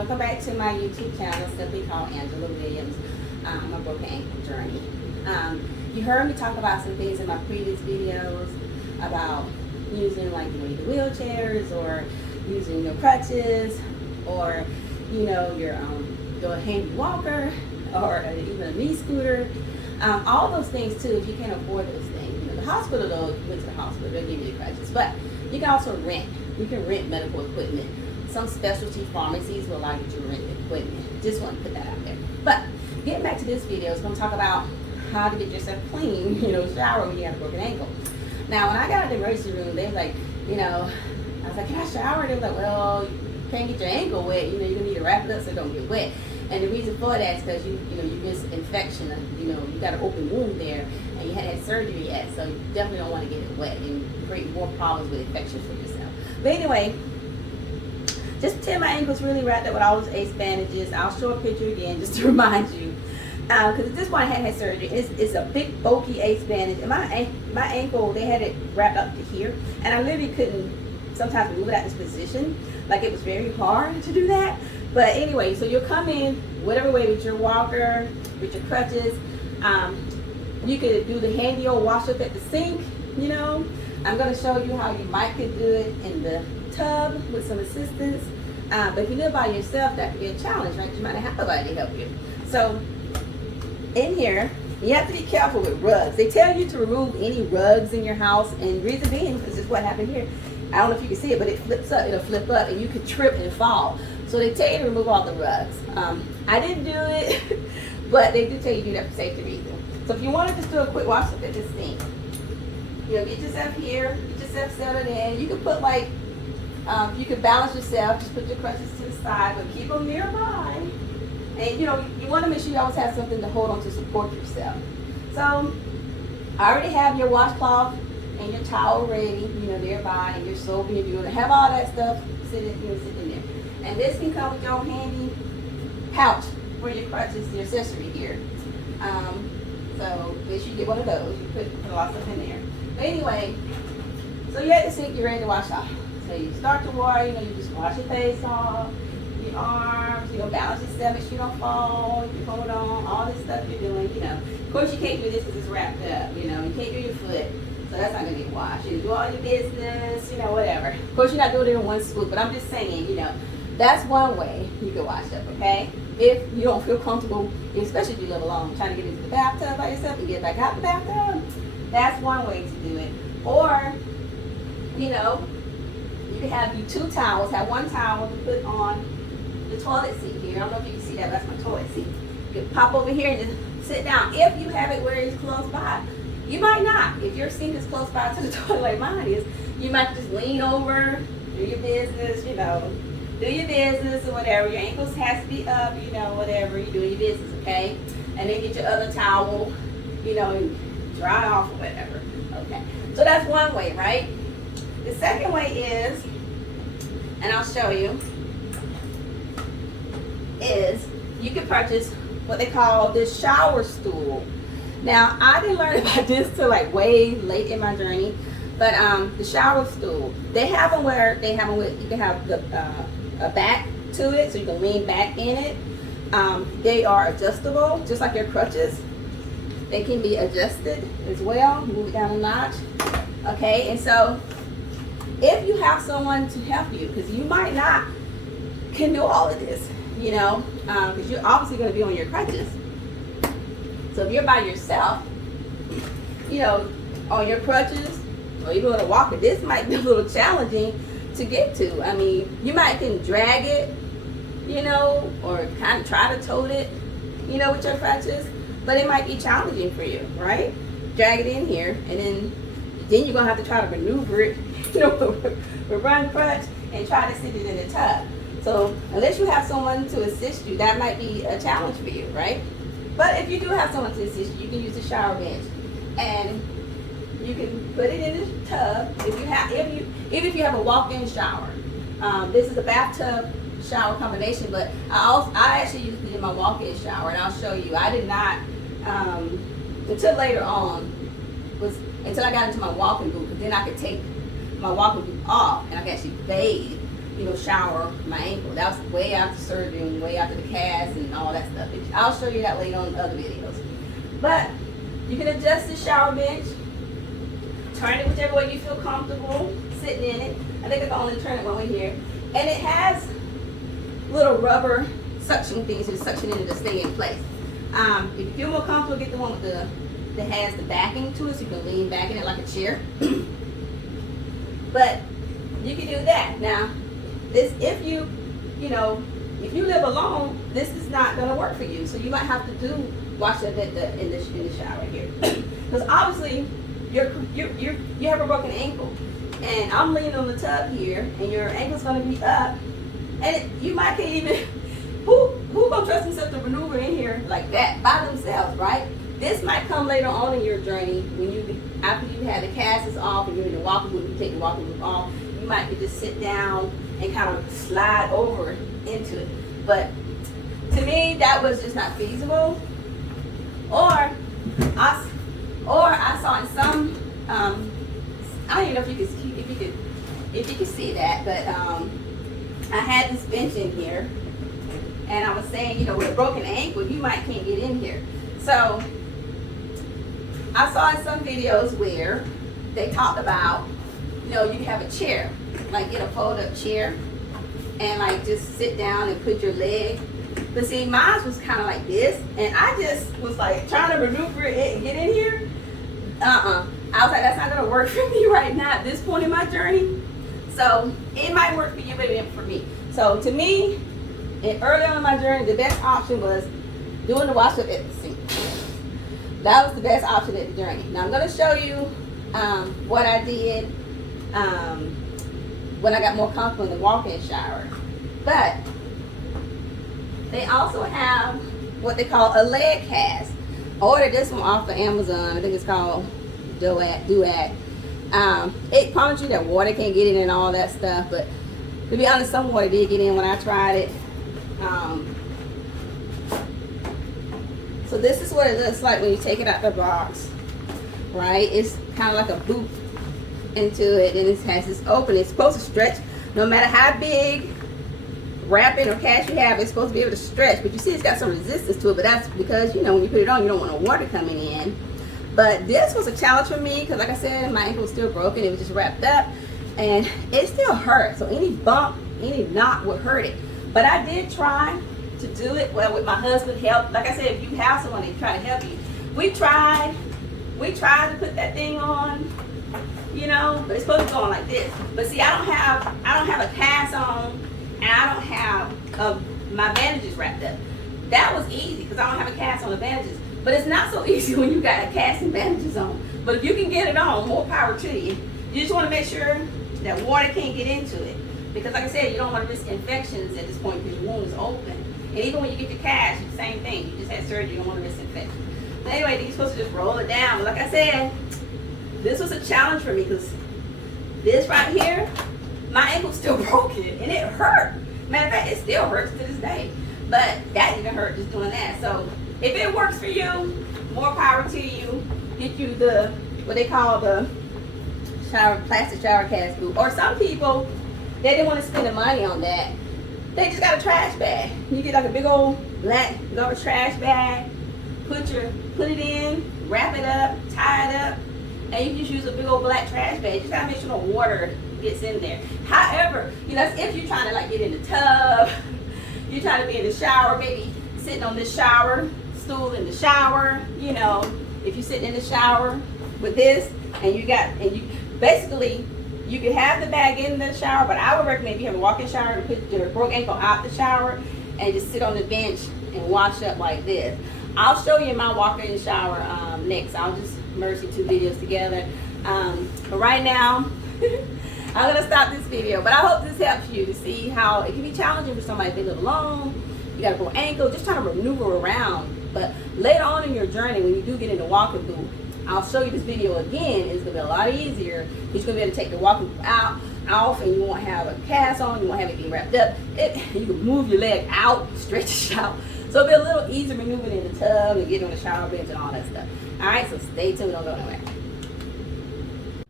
Welcome back to my YouTube channel, simply called Angela Williams. My broken ankle journey. You heard me talk about some things in my previous videos about using like the wheelchairs or using your crutches or your handy walker or even a knee scooter. All those things too, if you can't afford those things. The hospital though, if you went to the hospital, they'll give you the crutches. But you can also rent. You can rent medical equipment. Some specialty pharmacies will allow you to rent equipment. Just want to put that out there. But getting back to this video, it's going to talk about how to get yourself clean, shower when you have a broken ankle. Now, when I got out of the emergency room, they was like, I was like, can I shower? They was like, well, you can't get your ankle wet. You're going to need to wrap it up so it don't get wet. And the reason for that is because you miss infection. You got an open wound there, and you hadn't had surgery yet, so you definitely don't want to get it wet and create more problems with infections for yourself. But anyway, just pretend my ankle's really wrapped up with all those ace bandages. I'll show a picture again just to remind you. Because at this point I hadn't had surgery. It's a big bulky ace bandage. And my ankle, they had it wrapped up to here. And I literally couldn't sometimes move it out of this position. Like it was very hard to do that. But anyway, so you'll come in whatever way with your walker, with your crutches. You could do the handy old wash up at the sink, I'm going to show you how you might could do it in the tub with some assistance. But if you live by yourself, that could be a challenge, right? You might not have somebody to help you. So in here, you have to be careful with rugs. They tell you to remove any rugs in your house, and reason being, because this is what happened here. I don't know if you can see it, but it flips up. It'll flip up, and you could trip and fall. So they tell you to remove all the rugs. I didn't do it, but they do tell you to do that for safety reasons. So if you want to just do a quick wash up at this sink, get yourself here, get yourself settled in. You can put you can balance yourself, just put your crutches to the side, but keep them nearby. And you want to make sure you always have something to hold on to support yourself. So I already have your washcloth and your towel ready, nearby, and your soap and your deodorant. Have all that stuff sitting there. And this can come with your own handy pouch for your crutches, your accessory here. So make sure you get one of those. You put a lot of stuff in there. But anyway, so you're at the sink, you're ready to wash off. So you start the water, you just wash your face off, your arms, balance yourself, make sure you don't fall, you hold on, all this stuff you're doing, Of course you can't do this because it's wrapped up, you can't do your foot, so that's not going to get washed. You do all your business, whatever. Of course you're not doing it in one swoop, but I'm just saying, that's one way you can wash up, okay? If you don't feel comfortable, especially if you live alone, trying to get into the bathtub by yourself and get back out the bathtub, that's one way to do it. Or, you can have you two towels. Have one towel to put on the toilet seat here. I don't know if you can see that. That's my toilet seat. You can pop over here and just sit down. If you have it where it's close by. You might not. If your sink is close by to the toilet like mine is, you might just lean over, do your business, do your business or whatever. Your ankles has to be up, whatever. You're doing your business, okay? And then get your other towel, and dry off or whatever. Okay. So that's one way, right? The second way is, and I'll show you, is you can purchase what they call this shower stool. Now, I didn't learn about this till like way late in my journey, but the shower stool, they have them where you can have a back to it, so you can lean back in it. They are adjustable, just like your crutches. They can be adjusted as well. Move it down a notch. Okay, and so if you have someone to help you, because you might not can do all of this, because you're obviously going to be on your crutches. So if you're by yourself, on your crutches, or even on a walker, this might be a little challenging to get to. I mean, you might can drag it, or kind of try to tote it, with your crutches, but it might be challenging for you, right? Drag it in here, and then you're going to have to try to maneuver it, with one crutch and try to sit it in the tub. So unless you have someone to assist you, that might be a challenge for you, right? But if you do have someone to assist you, you can use the shower bench, and you can put it in the tub. Even if you have a walk-in shower, this is a bathtub shower combination. But I actually used it in my walk-in shower, and I'll show you. I did not until later on until I got into my walking boot, because then I could take my walking boot off and I could actually bathe, shower my ankle. That was way after surgery and way after the cast and all that stuff. I'll show you that later on in other videos. But you can adjust the shower bench, turn it whichever way you feel comfortable sitting in it. I think I can only turn it one way here. And it has little rubber suction things to suction in it to stay in place. If you feel more comfortable, get the one with that has the backing to it, so you can lean back in it like a chair. But you can do that. Now, this if you live alone, this is not going to work for you. So you might have to wash up in the shower here, because obviously you have a broken ankle, and I'm leaning on the tub here, and your ankle's going to be up, and you might can't even. Who gonna trust themselves to maneuver in here like that by themselves, right? This might come later on in your journey when after you have the cast off and you're in the walking boot, you take the walking boot off, you might could just sit down and kind of slide over into it. But to me, that was just not feasible. Or I saw in some, I don't even know if you could see that, but I had this bench in here. And I was saying, with a broken ankle, you might can't get in here. So I saw in some videos where they talked about, you can have a chair, like get a fold-up chair, and like just sit down and put your leg. But see, mine was kind of like this, and I just was like trying to maneuver it and get in here. I was like, that's not gonna work for me right now at this point in my journey. So it might work for you, but it didn't for me. So to me, and early on in my journey, the best option was doing the wash up at the sink. That was the best option at the journey. Now I'm going to show you what I did when I got more comfortable in the walk-in shower. But they also have what they call a leg cast. I ordered this one off of Amazon. I think it's called Duat. It promised you that water can't get in and all that stuff, but to be honest, some water did get in when I tried it. So this is what it looks like when you take it out the box, right? It's kind of like a boot into it, and it has this open. It's supposed to stretch no matter how big wrapping or cast you have. It's supposed to be able to stretch, but you see it's got some resistance to it, but that's because when you put it on, you don't want no water coming in. But this was a challenge for me because, like I said, my ankle was still broken. It was just wrapped up, and it still hurt. So any bump, any knot would hurt it. But I did try to do it with my husband's help. Like I said, if you have someone that try to help you, we tried to put that thing on, but it's supposed to go on like this. But see, I don't have a cast on, and I don't have my bandages wrapped up. That was easy because I don't have a cast on the bandages. But it's not so easy when you got a cast and bandages on. But if you can get it on, more power to you. You just want to make sure that water can't get into it. Because like I said, you don't want to risk infections at this point because your wound is open. And even when you get the cast, it's the same thing. You just had surgery, you don't want to risk infection. But anyway, you're supposed to just roll it down. But like I said, this was a challenge for me because this right here, my ankle's still broken and it hurt. Matter of fact, it still hurts to this day. But that even hurt just doing that. So if it works for you, more power to you. Get you what they call the plastic shower cast boot. Or some people, they didn't want to spend the money on that. They just got a trash bag. You get like a big old black garbage trash bag, put it in, wrap it up, tie it up, and you just use a big old black trash bag. You just gotta make sure no water gets in there. However, if you're trying to like get in the tub, you're trying to be in the shower, maybe sitting on this shower stool in the shower, if you're sitting in the shower with this and you basically you can have the bag in the shower, but I would recommend if you have a walk-in shower to put your broke ankle out the shower and just sit on the bench and wash up like this. I'll show you my walk-in shower next. I'll just merge the two videos together. But right now, I'm gonna stop this video. But I hope this helps you to see how it can be challenging for somebody to live alone. You got a broke ankle, just trying to maneuver around. But later on in your journey, when you do get in the walking boot, I'll show you this video again. It's gonna be a lot easier. You're gonna be able to take the walking boot off, and you won't have a cast on. You won't have anything wrapped up. You can move your leg out, stretch it out. So it'll be a little easier maneuvering in the tub and getting on the shower bench and all that stuff. All right, so stay tuned. Don't go anywhere.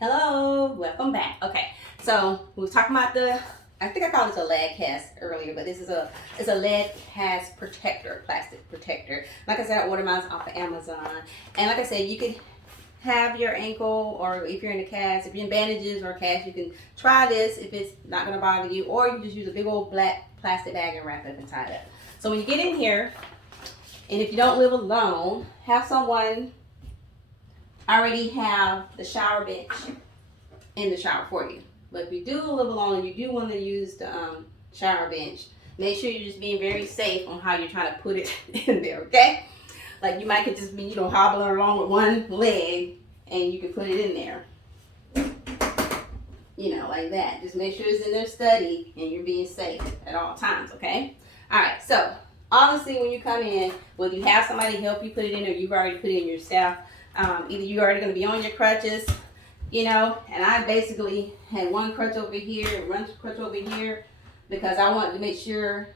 Hello, welcome back. Okay, so we were talking about I think I called this a leg cast earlier, but it's a leg cast protector, plastic protector. Like I said, I ordered mine off of Amazon. And like I said, you could have your ankle, or if you're in a cast, if you're in bandages or a cast, you can try this if it's not going to bother you, or you can just use a big old black plastic bag and wrap it up and tie it up. So when you get in here, and if you don't live alone, have someone already have the shower bench in the shower for you. But if you do live alone and you do want to use the shower bench, make sure you're just being very safe on how you're trying to put it in there, okay? Like you might could just be, hobbling along with one leg and you can put it in there. Like that. Just make sure it's in there steady and you're being safe at all times, okay? All right, so obviously when you come in, whether you have somebody help you put it in or you've already put it in yourself, either you're already going to be on your crutches, and I basically had one crutch over here and one crutch over here because I wanted to make sure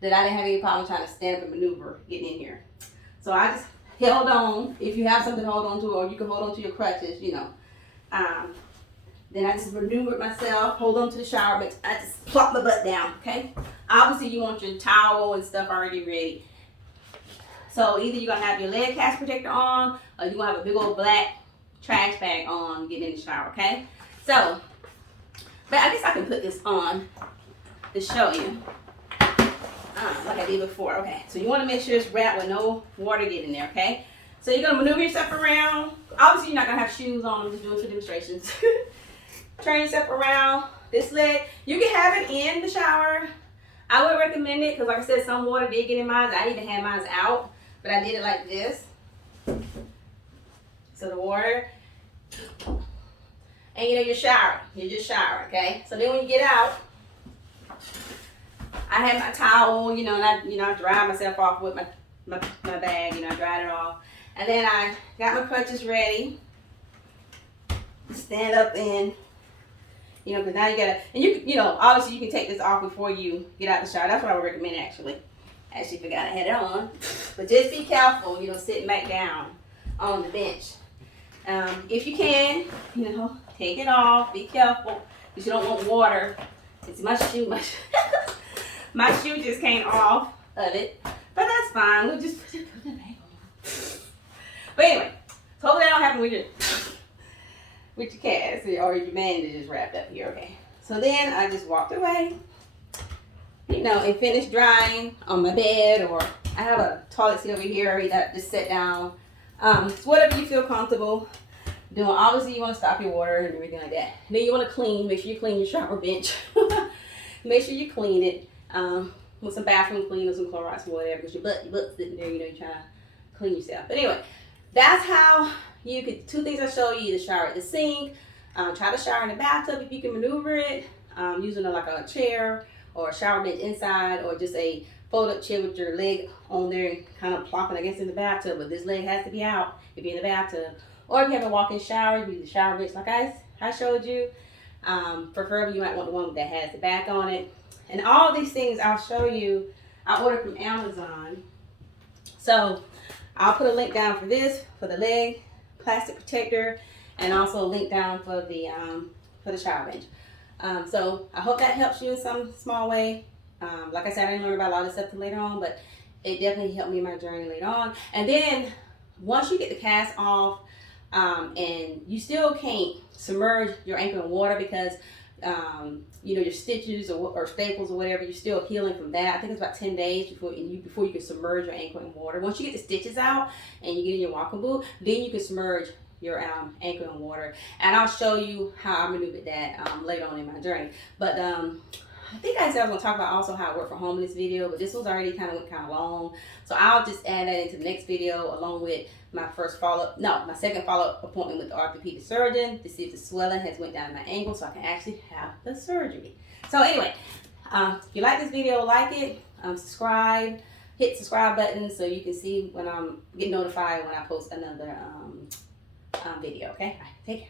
that I didn't have any problem trying to stand up and maneuver getting in here. So I just held on. If you have something to hold on to, or you can hold on to your crutches, then I just maneuvered myself, hold on to the shower, but I just plop my butt down, okay? Obviously you want your towel and stuff already ready. So either you're gonna have your leg cast protector on, or you're gonna have a big old black trash bag on getting in the shower, okay? So, but I guess I can put this on to show you, like I did before. Okay, so you want to make sure it's wrapped with no water getting there, okay? So you're gonna maneuver yourself around. Obviously you're not gonna have shoes on, I'm just doing 2 demonstrations. Turn yourself around. This leg, you can have it in the shower. I would recommend it because like I said, some water did get in mine. I even had mine out, but I did it like this. So the water, and you're showering. You're just showering, okay? So then when you get out, I had my towel, and I dried myself off with my bag, I dried it off. And then I got my crutches ready. Stand up and, because now you gotta, and obviously you can take this off before you get out the shower. That's what I would recommend actually. Actually forgot I had it on. But just be careful, sitting back down on the bench. If you can, take it off, be careful, because you don't want water. It's my shoe, my shoe just came off of it, but that's fine. We'll just put it back on. But anyway, so hopefully that don't happen with your cast or your bandages wrapped up here, okay? So then I just walked away, and finished drying on my bed, or I have a toilet seat over here that just sit down. So whatever you feel comfortable doing. Obviously you want to stop your water and everything like that. Then you want to clean, make sure you clean your shower bench. Make sure you clean it with some bathroom cleaner, some Clorox or whatever, because your butt's sitting there, you're trying to clean yourself. But anyway, that's how you could, 2 things I show you: either shower at the sink, try to shower in the bathtub if you can maneuver it, using like a chair or a shower bench inside, or just a fold-up chair with your leg on there and kind of plopping against in the bathtub, but this leg has to be out if you're in the bathtub. Or if you have a walk-in shower, use the shower bench like I showed you. Preferably you might want the one that has the back on it. And all these things I'll show you, I ordered from Amazon. So I'll put a link down for this, for the leg plastic protector, and also a link down for the shower bench. So I hope that helps you in some small way. Like I said, I didn't learn about a lot of stuff till later on, but it definitely helped me in my journey later on. And then once you get the cast off, and you still can't submerge your ankle in water because your stitches or staples or whatever, you're still healing from that. I think it's about 10 days before you can submerge your ankle in water. Once you get the stitches out and you get in your walking boot, then you can submerge your ankle in water. And I'll show you how I maneuvered that later on in my journey. But I think I said I was going to talk about also how I work from home in this video, but this one's already went kind of long. So I'll just add that into the next video along with my second follow-up appointment with the orthopedic surgeon to see if the swelling has went down in my ankle so I can actually have the surgery. So anyway, if you like this video, like it, subscribe, hit the subscribe button so you can see when get notified when I post another video, okay? All right, take care.